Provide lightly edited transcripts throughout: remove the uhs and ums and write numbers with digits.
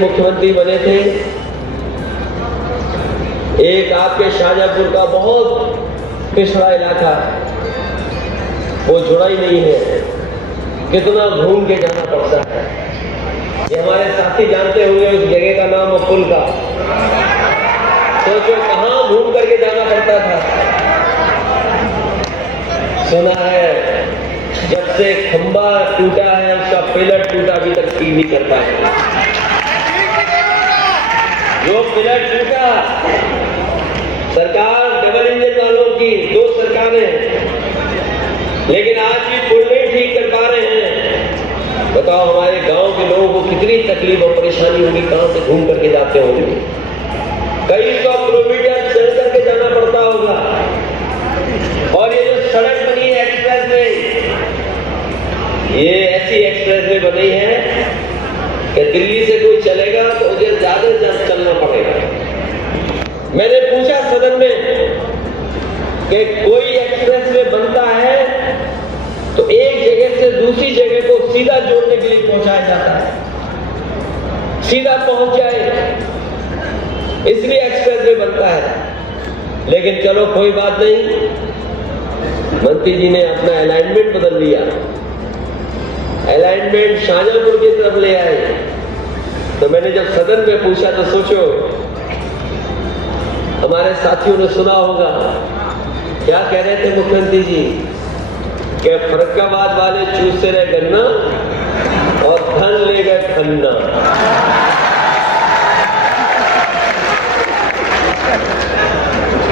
मुख्यमंत्री बने थे, एक आपके शाहजहांपुर का बहुत पिछड़ा इलाका, वो जुड़ा ही नहीं है, कितना घूम के जाना पड़ता है। ये हमारे साथी जानते होंगे उस जगह का नाम पुल का, सोचो कहां घूम करके जाना पड़ता था। सुना है जब से खंबा टूटा है उसका पिलर टूटा अभी तक ठीक नहीं कर पाए। जो पिलर टूटा, सरकार डबल इंजन वालों की 2 सरकारें, लेकिन आज भी पुल नहीं ठीक कर पा रहे हैं। बताओ हमारे गांव के लोगों को कितनी तकलीफ और परेशानी होगी, कहां से घूम करके जाते होंगे, कई 100 किलोमीटर चल करके जाना पड़ता होगा। और ये जो सड़क बनी है एक्सप्रेस वे, ये ऐसी एक्सप्रेस वे बनी है कि दिल्ली से कोई चलेगा तो उसे ज्यादा चलना पड़ेगा। मैंने पूछा सदन में कि कोई एक्सप्रेस वे बनता है तो एक जगह से दूसरी जगह को सीधा जोड़ने के लिए पहुंचाया जाता है, सीधा पहुंच जाए, इसलिए एक्सप्रेस वे बनता है। लेकिन चलो कोई बात नहीं, मंत्री जी ने अपना अलाइनमेंट बदल लिया, अलाइनमेंट शाहजहांपुर की तरफ ले आए। तो मैंने जब सदन में पूछा तो सोचो हमारे साथियों ने सुना होगा क्या कह रहे थे मुख्यमंत्री जी कि फर्रुखाबाद वाले चूसते रहे गन्ना और धन ले गए खन्ना।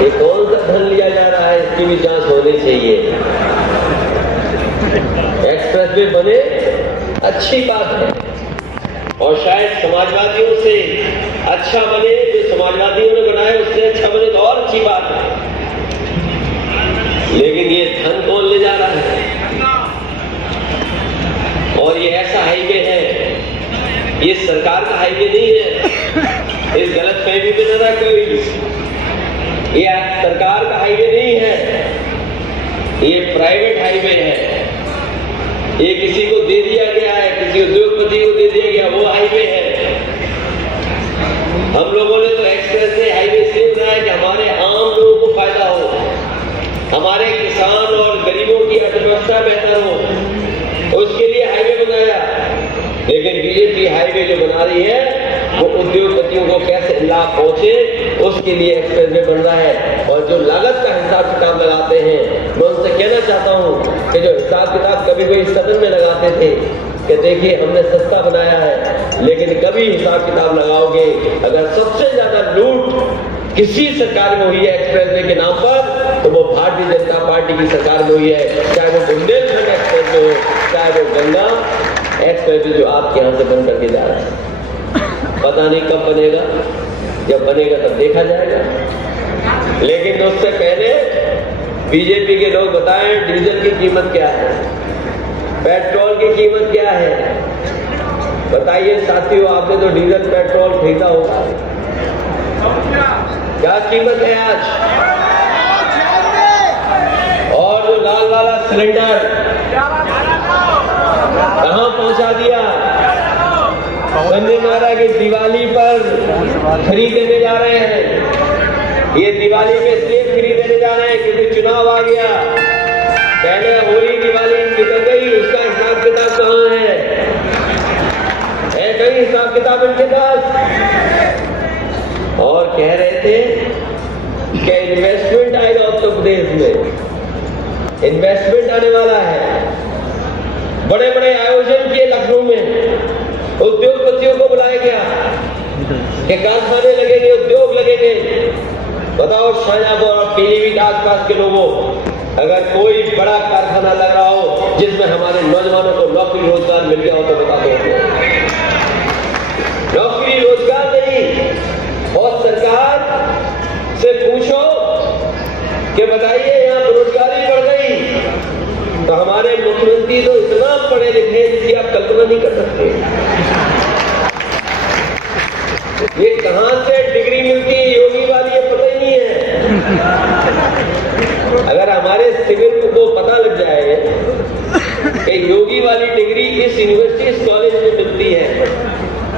ये कौन सा धन लिया जा रहा है, इसकी भी जांच होनी चाहिए। एक्सप्रेस वे बने अच्छी बात है, और शायद समाजवादियों से अच्छा बने, जो समाजवादियों ने बनाए उससे अच्छा बने तो और अच्छी बात है। लेकिन ये धन कौन ले जा रहा है? और ये ऐसा हाईवे है, ये सरकार का हाईवे नहीं है, इस गलत फहमी में न कोई, ये सरकार का हाईवे नहीं है, ये प्राइवेट हाईवे है। ये किसी को दे दिया गया है, किसी उद्योगपति को दे दिया गया, वो हाईवे है। हम लोगों ने तो एक्सप्रेस वे हाईवे इसलिए बनाया कि हमारे आम लोगों को फायदा हो, हमारे किसान और गरीबों की अर्थव्यवस्था बेहतर हो, तो उसके लिए हाईवे बनाया। लेकिन बीजेपी हाईवे जो बना रही है वो उद्योगपतियों को कैसे लाभ पहुंचे उसके लिए एक्सप्रेस वे बन रहा है। और जो लागत का हिसाब किताब लगाते हैं, मैं उनसे कहना चाहता हूं कि जो हिसाब किताब कभी कोई सदन में लगाते थे कि देखिए हमने सस्ता बनाया है, लेकिन कभी हिसाब किताब लगाओगे अगर सबसे ज्यादा लूट किसी सरकार में हुई है एक्सप्रेस वे के नाम पर तो वो भारतीय जनता पार्टी की सरकार में हुई है, चाहे वो बुंदेलखंड एक्सप्रेस वे हो, चाहे वो गंगा एक्सप्रेस वे जो आपके यहां से बन करके जा रहा है। पता नहीं कब बनेगा, जब बनेगा तब देखा जाएगा। लेकिन उससे पहले बीजेपी के लोग बताएं डीजल की कीमत क्या है, पेट्रोल की कीमत क्या है। बताइए साथियों, आपने तो डीजल पेट्रोल खरीदा होगा, क्या कीमत है आज? और जो लाल वाला सिलेंडर कहां पहुंचा दिया? संजय नारा की दिवाली पर खरीदने जा रहे हैं। ये दिवाली में इसलिए खरीदने जा रहे हैं क्योंकि चुनाव आ गया, पहले होली दिवाली निकल गई, उसका हिसाब किताब कहां है? कहीं हिसाब किताब इनके पास। और कह रहे थे कि इन्वेस्टमेंट आएगा उत्तर प्रदेश में, इन्वेस्टमेंट आने वाला है, बड़े बड़े आयोजन किए लखनऊ में, उद्योगपतियों को बुलाया गया कि कारखाने लगेंगे, उद्योग लगेंगे। बताओ शाहजहांपुर और पीलीभीत आसपास के लोगों, अगर कोई बड़ा कारखाना लग रहा हो जिसमें हमारे नौजवानों को नौकरी रोजगार मिल गया हो तो बता दो। नौकरी रोजगार नहीं, और सरकार से पूछो कि बताइए यहाँ बेरोजगारी बढ़ गई, तो हमारे मुख्यमंत्री तो इतना पढ़े लिखे जिसकी आप कल्पना नहीं कर सकते। ये कहां से डिग्री मिलती है योगी वाली, ये पता ही नहीं है। अगर हमारे सिविल को पता लग जाए कि योगी वाली डिग्री इस यूनिवर्सिटी इस कॉलेज में मिलती है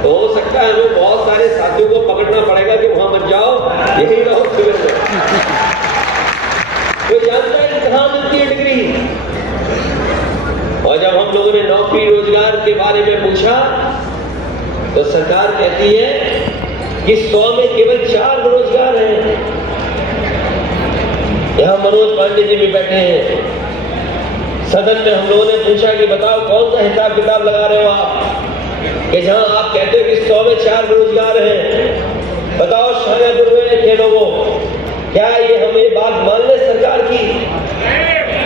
तो हो सकता है हमें बहुत सारे साथियों को पकड़ना पड़ेगा कि वहां मत जाओ, यही रहो शिविर में। कोई जानता है कहां मिलती है डिग्री? और जब हम लोगों ने नौकरी रोजगार के बारे में पूछा तो सरकार कहती है कि 100 में केवल 4 रोजगार हैं। यहां मनोज पांडे जी भी बैठे हैं। सदन में हम लोगों ने पूछा कि बताओ कौन सा हिसाब किताब लगा रहे हो आप, कि जहां आप कहते हो कि 100 में 4 रोजगार हैं, बताओ शाहजहांपुर में के लोगों, क्या ये हमें बात मान ले सरकार की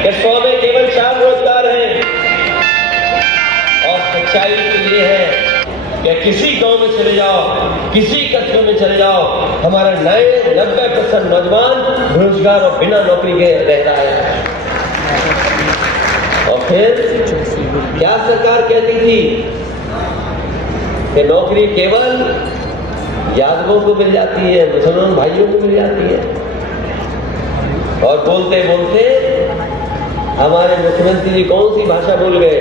कि 100 में केवल 4 रोजगार हैं? और सच्चाई तो ये है कि किसी गांव में चले जाओ, किसी कस्बे में चले जाओ, हमारा 90% नौजवान बेरोजगार और बिना नौकरी के रह रहा है। और फिर क्या सरकार कहती थी कि नौकरी केवल यादवों को मिल जाती है, मुसलमान भाइयों को मिल जाती है। और बोलते बोलते हमारे मुख्यमंत्री जी कौन सी भाषा भूल गए?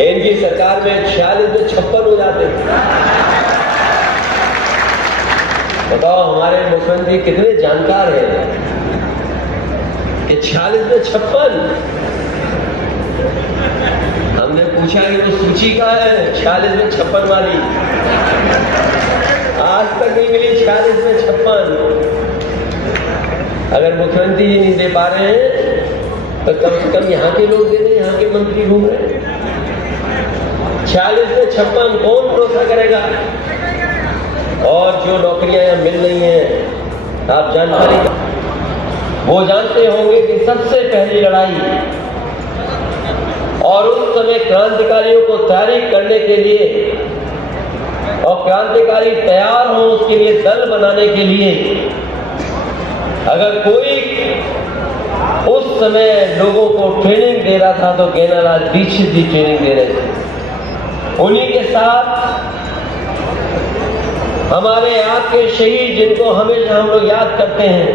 इनकी सरकार में 46 में 56 हो जाते। बताओ हमारे मुख्यमंत्री कितने जानकार हैं कि 46 में 56। हमने पूछा कि वो सूची कहाँ है 46 में 56 वाली? आज तक नहीं मिली 46 में 56। अगर मुख्यमंत्री जी नहीं दे पा रहे हैं तो कम से कम यहाँ के लोग दे दें, यहाँ के मंत्री घूम रहे हैं। 46 में 56 कौन भरोसा करेगा? और जो नौकरियां यहाँ मिल रही हैं, आप जानकारी वो जानते होंगे कि सबसे पहली लड़ाई और उस समय क्रांतिकारियों को तैयारी करने के लिए और क्रांतिकारी तैयार हो उसके लिए दल बनाने के लिए अगर कोई उस समय लोगों को ट्रेनिंग दे रहा था तो गैनालाल दीक्षित जी ट्रेनिंग दे रहे थे। उन्हीं के साथ हमारे आपके शहीद जिनको हमेशा हम लोग याद करते हैं,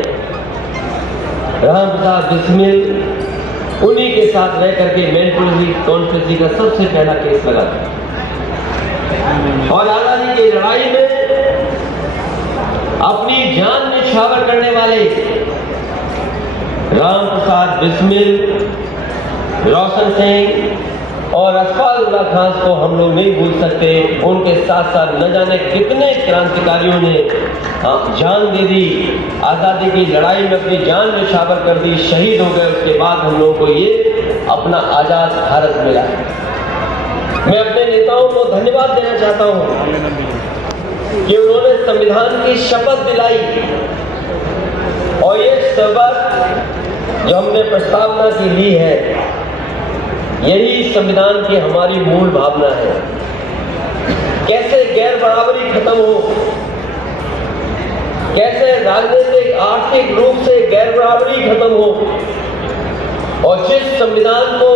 राम प्रसाद बिस्मिल, उन्हीं के साथ रह करके मैनपुरी कॉन्फ्रेंस का सबसे पहला केस लगा और आजादी की लड़ाई में अपनी जान निछावर करने वाले राम प्रसाद बिस्मिल, रोशन सिंह और अशफाकुल्ला खान को हम लोग नहीं भूल सकते। उनके साथ साथ न जाने कितने क्रांतिकारियों ने जान दे दी, आजादी की लड़ाई में अपनी जान निछावर कर दी, शहीद हो गए। उसके बाद हम लोगों को ये अपना आजाद भारत मिला। मैं अपने नेताओं को धन्यवाद देना चाहता हूं कि उन्होंने संविधान की शपथ दिलाई और ये शपथ जो हमने प्रस्तावना की ली है, यही संविधान की हमारी मूल भावना है। कैसे गैर बराबरी खत्म हो, कैसे राजनीतिक आर्थिक रूप से गैर बराबरी खत्म हो, और जिस संविधान को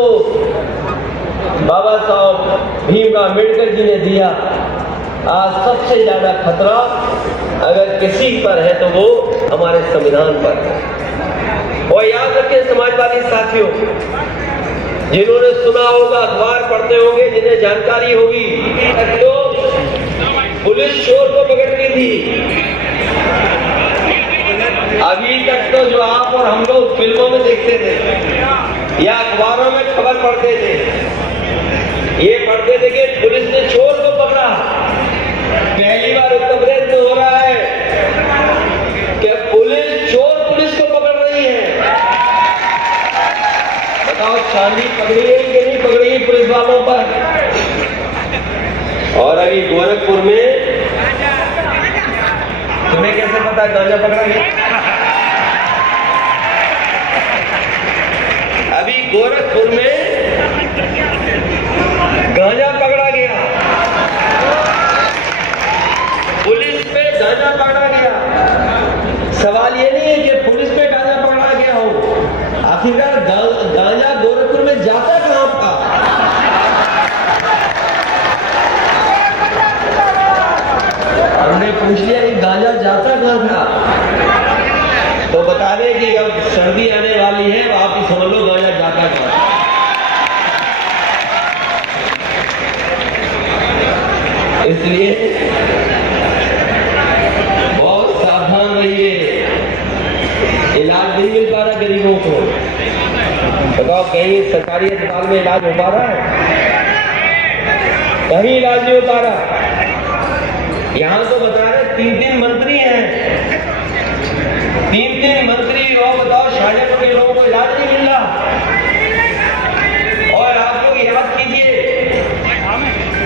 बाबा साहब भीमराव अम्बेडकर जी ने दिया, आज सबसे ज्यादा खतरा अगर किसी पर है तो वो हमारे संविधान पर है। और याद रखें समाजवादी साथियों, जिन्होंने सुना होगा, अखबार पढ़ते होंगे, जिन्हें जानकारी होगी, तो पुलिस चोर को पकड़ती थी। अभी तक तो जो आप और हम लोग फिल्मों में देखते थे या अखबारों में खबर पढ़ते थे, ये पढ़ते थे कि पुलिस ने चोर को पकड़ा। पहली बार उत्तर प्रदेश में हो रहा है कि पुलिस चोर पुलिस को पकड़ रही है। बताओ चांदी पकड़ी है कि नहीं पकड़ी है पुलिस वालों पर? और अभी गोरखपुर में तुम्हें कैसे पता गांजा पकड़ा गया? अभी गोरखपुर में गांजा पकड़ा गया, पुलिस पे गांजा पकड़ा गया। सवाल ये नहीं है कि पुलिस पे गांजा पकड़ा गया हो, आखिरकार गांजा गोरखपुर में जाता कहां था? हमने पूछ लिया कि गांजा जाता कहां था, तो बता दें कि अब सर्दी आने वाली है, आप ही समझ लो गांजा जाता कहां। इसलिए बताओ कहीं सरकारी अस्पताल में इलाज हो पा रहा है? कहीं इलाज नहीं हो पा रहा। यहां तो बता रहे 3 मंत्री हैं, 3 मंत्री, और बताओ शाहजहांपुर के लोगों को इलाज नहीं मिल रहा। और आप लोग याद कीजिए,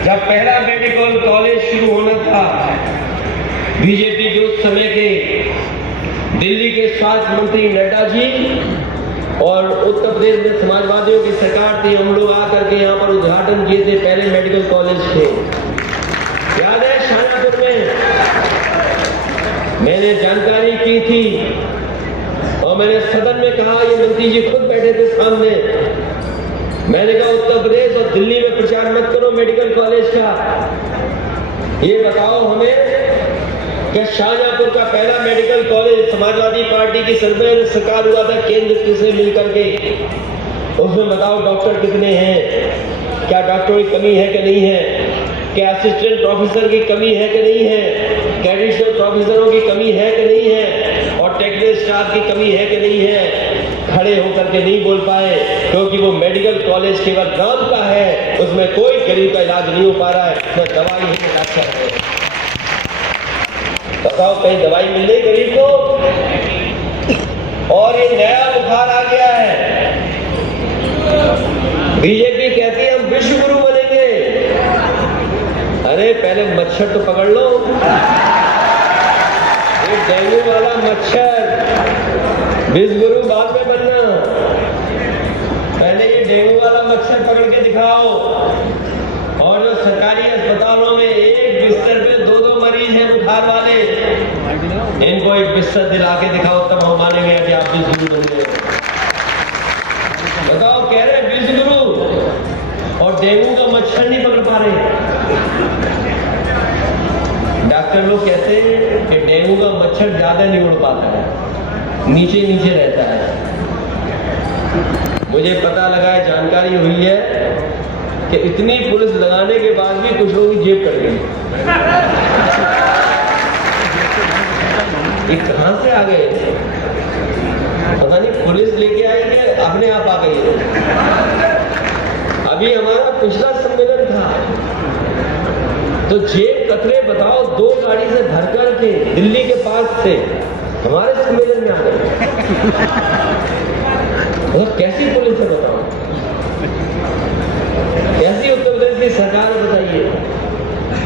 जब पहला मेडिकल कॉलेज शुरू होना था, बीजेपी के उस समय के दिल्ली के स्वास्थ्य मंत्री नड्डा जी और उत्तर प्रदेश में समाजवादियों की सरकार थी, हम लोग आकर के यहाँ पर उद्घाटन किए थे पहले मेडिकल कॉलेज के। याद है शाहजहांपुर में मैंने जानकारी की थी और मैंने सदन में कहा, ये मंत्री जी खुद बैठे थे सामने, मैंने कहा उत्तर प्रदेश और दिल्ली में प्रचार मत करो मेडिकल कॉलेज का, ये बताओ हमें कि शाहजहांपुर का पहला मेडिकल कॉलेज समाजवादी पार्टी की सरकार हुआ था केंद्र से मिलकर के, उसमें बताओ डॉक्टर कितने हैं, क्या डॉक्टरों की कमी है कि नहीं है, क्या असिस्टेंट प्रोफेसर की कमी है कि नहीं है, क्या एडिशनल प्रोफेसरों की कमी है कि नहीं है, और टेक्निकल स्टाफ की कमी है कि नहीं है। खड़े होकर के नहीं बोल पाए क्योंकि वो मेडिकल कॉलेज केवल नाम का है, उसमें कोई गरीब का इलाज नहीं हो पा रहा है, उसमें दवाई ही डॉक्टर है। बताओ कहीं दवाई मिल रही गरीब को? और ये नया बुखार आ गया है, बीजेपी कहती है हम विश्व गुरु बनेंगे। अरे पहले मच्छर तो पकड़ लो, ये डेंगू वाला मच्छर, विश्व गुरु बाद में बनना, पहले ये डेंगू वाला मच्छर पकड़ के दिखाओ। और जो सरकारी अस्पतालों में एक बिस्तर पे 2-2 मरीज हैं बुखार वाले, इनको एक बिस्तर दिला के दिखाओ, तब हम मानेंगे कि आप विश्व गुरु बन गए। बताओ कह रहे विश्व गुरु और डेंगू का मच्छर नहीं पकड़ पा रहे। डॉक्टर लोग कहते हैं कि डेंगू का मच्छर ज्यादा नहीं उड़ पाता है, नीचे नीचे रहता है। मुझे पता लगा है, जानकारी हुई है कि इतनी पुलिस लगाने के बाद भी कुछ लोगों की जेब कट गई। ये कहां से आ गए पता नहीं, पुलिस लेके आई है, अपने आप आ गई है। अभी हमारा पिछला सम्मेलन था तो जेब कतरे बताओ 2 गाड़ी से भरकर के दिल्ली के पास से हमारे सम्मेलन में आ गए। और कैसी पुलिस है बताओ, कैसी उत्तर प्रदेश की सरकार बताइए।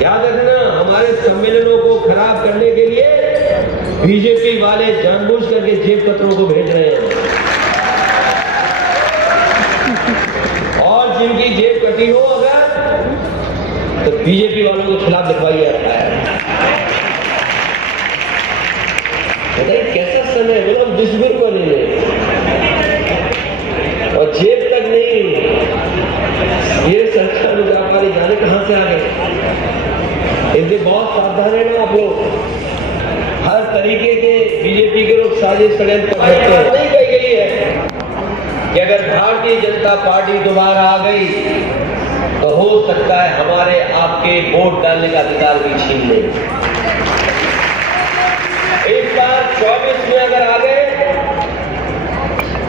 याद रखना, हमारे सम्मेलनों को खराब करने के लिए बीजेपी वाले जानबूझ करके जेब कतरों को भेज रहे हैं, और जिनकी जेब कटी हो अगर तो बीजेपी वालों के खिलाफ दिखवाइए एफआईआर। कैसा समय है, बोलो विश्व गुरु बनेंगे और जेब तक नहीं, ये सरकार व्यापारी जाने कहां से आ गए। इसलिए बहुत सावधान रहना आप लोग, हर तरीके के बीजेपी के लोग साजिश षड्यंत्र कर सकते हैं। नहीं कही गई है कि अगर भारतीय जनता पार्टी दोबारा आ गई तो हो सकता है हमारे आपके वोट डालने का अधिकार भी छीन ले। इस बार 24 में अगर आ गए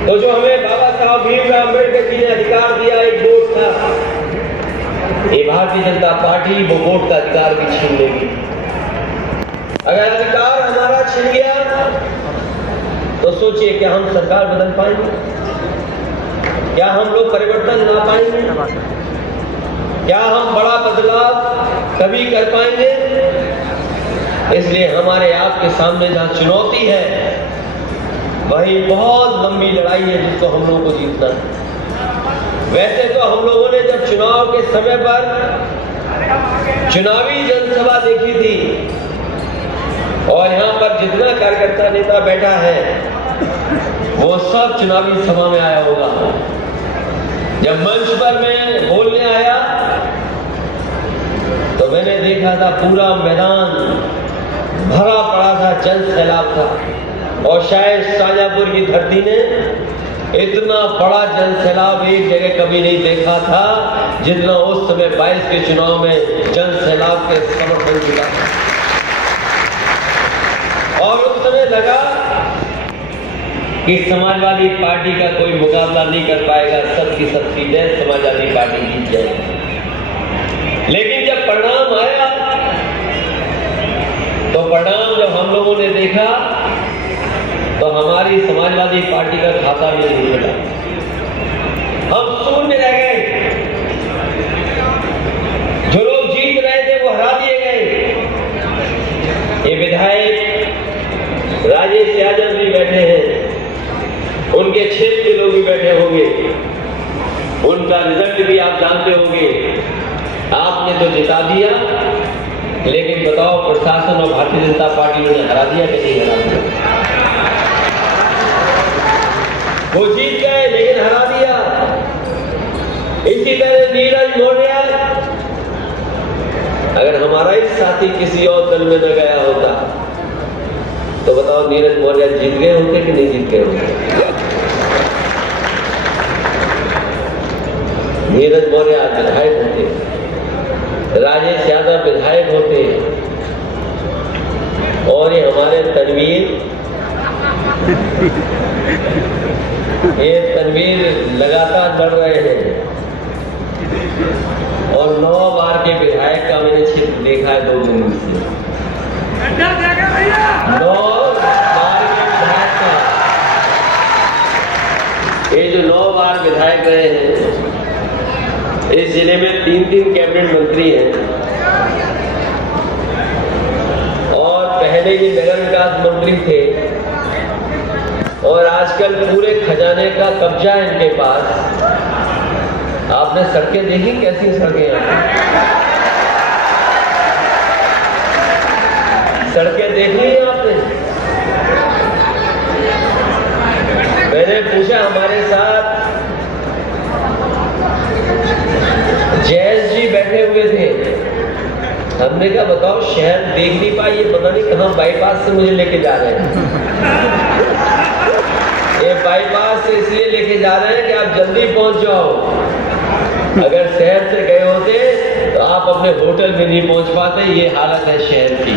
तो जो हमें बाबा साहब भीमराव अम्बेडकर जी ने अधिकार दिया, एक वोट था, ये भारतीय जनता पार्टी वो वोट का अधिकार भी छीन लेगी। अगर अधिकार हमारा छिन गया तो सोचिए क्या हम सरकार बदल पाएंगे? क्या हम लोग परिवर्तन ला पाएंगे? क्या हम बड़ा बदलाव कभी कर पाएंगे? इसलिए हमारे आपके सामने जहां चुनौती है वही बहुत लंबी लड़ाई है जिसको हम लोगों को जीतना है। वैसे तो हम लोगों ने जब चुनाव के समय पर चुनावी जनसभा देखी थी और यहाँ पर जितना कार्यकर्ता नेता बैठा है वो सब चुनावी सभा में आया होगा। जब मंच पर मैं बोलने आया तो मैंने देखा था पूरा मैदान भरा पड़ा था, जन सैलाब था, और शायद शाहजहांपुर की धरती ने इतना बड़ा जन सैलाब एक जगह कभी नहीं देखा था जितना उस समय 22 के चुनाव में जन सैलाब के समर्थन मिला। और उस समय लगा कि समाजवादी पार्टी का कोई मुकाबला नहीं कर पाएगा, सबकी सब सीटें समाजवादी पार्टी जीत जाएगी। लेकिन जब परिणाम आया तो परिणाम जब हम लोगों ने देखा तो हमारी समाजवादी पार्टी का खाता भी नहीं खुला, हम शून्य रह गए। जो लोग जीत रहे थे वो हरा दिए गए। ये विधायक राजेश यादव भी बैठे हैं, उनके क्षेत्र के लोग भी बैठे होंगे, उनका रिजल्ट भी आप जानते होंगे। आपने तो जिता दिया, लेकिन बताओ प्रशासन और भारतीय जनता पार्टी ने हरा दिया कि नहीं हरा दिया? वो जीत गए लेकिन हरा दिया। इसी तरह नीरज मौर्य, अगर हमारा ही साथी किसी और दल में न गया होता तो बताओ नीरज मौर्य जीत गए होते कि नहीं जीत गए होते? नीरज मौर्य विधायक होते, राजेश यादव विधायक होते, और ये हमारे तनवीर लगातार लड़ रहे हैं। और 9 बार के विधायक का मैंने चित्र देखा है 2 दिन से। 9 बार के विधायक का, ये जो 9 बार विधायक रहे हैं, इस जिले में 3-3 कैबिनेट मंत्री हैं, और पहले ये नगर विकास मंत्री थे, और आजकल पूरे खजाने का कब्जा है इनके पास। आपने सड़कें देखी, कैसी सड़कें हैं? सड़कें देखी हैं आपने? मैंने पूछा, हमारे साथ जयेश जी बैठे हुए थे, हमने कहा बताओ शहर देख नहीं पाई, ये पता नहीं कहां बाईपास से मुझे लेके जा रहे हैं। ये बाईपास से इसलिए लेके जा रहे हैं कि आप जल्दी पहुंच जाओ। अगर शहर से गए होते तो आप अपने होटल में नहीं पहुंच पाते। ये हालत है शहर की।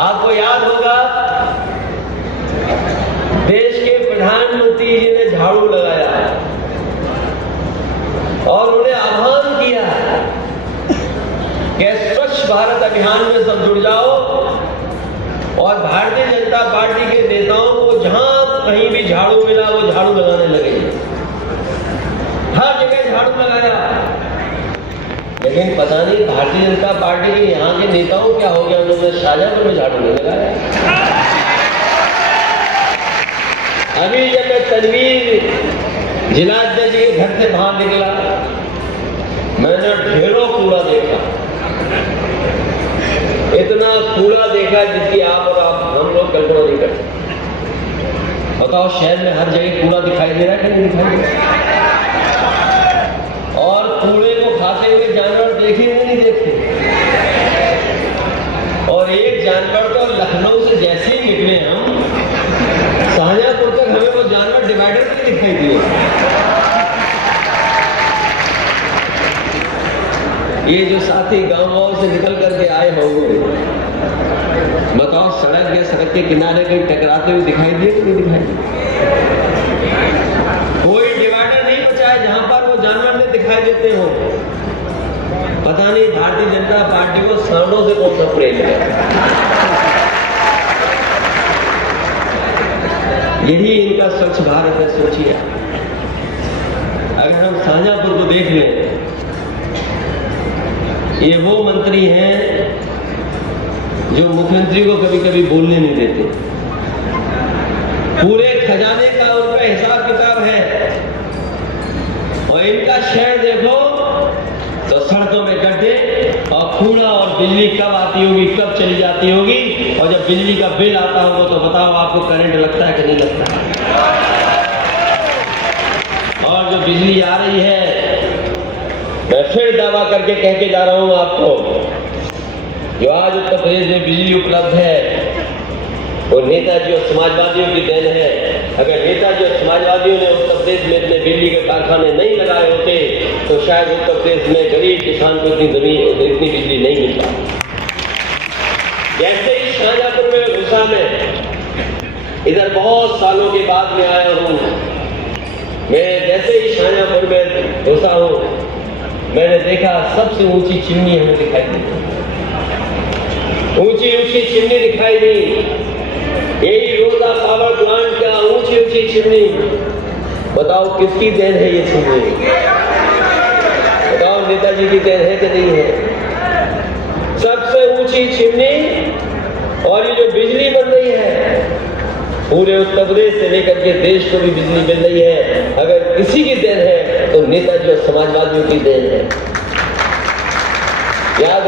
आपको याद होगा देश के प्रधानमंत्री जी ने झाड़ू लगाया और उन्हें आह्वान किया कि स्वच्छ भारत अभियान में सब जुड़ जाओ, और भारतीय जनता पार्टी के नेताओं को जहां कहीं भी झाड़ू मिला वो झाड़ू लगाने लगे, हर जगह झाड़ू लगाया। लेकिन पता नहीं भारतीय जनता पार्टी के यहाँ के नेताओं क्या हो गया, उन्होंने शाहजहांपुर में झाड़ू नहीं लगाया। अभी जब मैं तनवीर जिलाध्यक्ष के घर से बाहर निकला, मैंने ढेरों कूड़ा देखा, इतना कूड़ा देखा जिसकी आप और हम लोग कल्पना नहीं कर सकते। बताओ शहर में हर जगह कूड़ा दिखाई दे रहा है कि नहीं दिखाई दे रहा? और कूड़े को खाते हुए जानवर देखे हुए नहीं देखते। और एक जानवर तो लखनऊ से जैसे ही निकले हम, शाहजहांपुर तक हमें वो जानवर डिवाइडर पे दिखाई दिए। ये जो साथी गांव से निकल करके आए होंगे, बताओ सड़क के किनारे कहीं टकराते हुए दिखाई दिए कि नहीं दिखाई दिए? कोई डिवाइडर नहीं बचा है जहां पर वो जानवर में दिखाई देते हो। पता नहीं भारतीय जनता पार्टी को सांडों से कौन सा प्रेम है। यही इनका स्वच्छ भारत है। सोचिए, अगर हम शाहजहांपुर को देख लें, ये वो मंत्री हैं जो मुख्यमंत्री को कभी कभी बोलने नहीं देते। पूरे खजाने का उनका हिसाब किताब है। और इनका शहर देखो तो सड़कों में गड्ढे और कूड़ा, और बिजली कब आती होगी, कब चली जाती होगी, और जब बिजली का बिल आता होगा तो बताओ आपको करंट लगता है कि नहीं लगता है? और जो बिजली आ रही है, मैं फिर दावा करके कह के जा रहा हूं आपको, जो आज उत्तर प्रदेश में बिजली उपलब्ध है वो नेताजी और समाजवादियों की देन है। अगर नेताजी और समाजवादियों ने उत्तर प्रदेश में इतने बिजली के कारखाने नहीं लगाए होते तो शायद उत्तर प्रदेश में गरीब किसान को इतनी बिजली नहीं मिलता। जैसे ही शाहजहांपुर में घुसा में इधर बहुत सालों के बाद में आया हूं। मैं जैसे ही शाहजहांपुर में घुसा हूं, मैंने देखा सबसे ऊंची चिमनी हमें दिखाई दी, ऊंची ऊंची चिमनी दिखाई दी। यही रोजा पावर प्लांट का ऊंची ऊंची चिमनी, बताओ किसकी देन है ये चिमनी? बताओ नेताजी की देन है कि नहीं है? सबसे ऊंची चिमनी। और ये जो बिजली बन रही है, पूरे उत्तर प्रदेश से लेकर के देश को भी बिजली मिल रही है। अगर किसी की देन है तो नेताजी और समाजवादियों की देन है। याद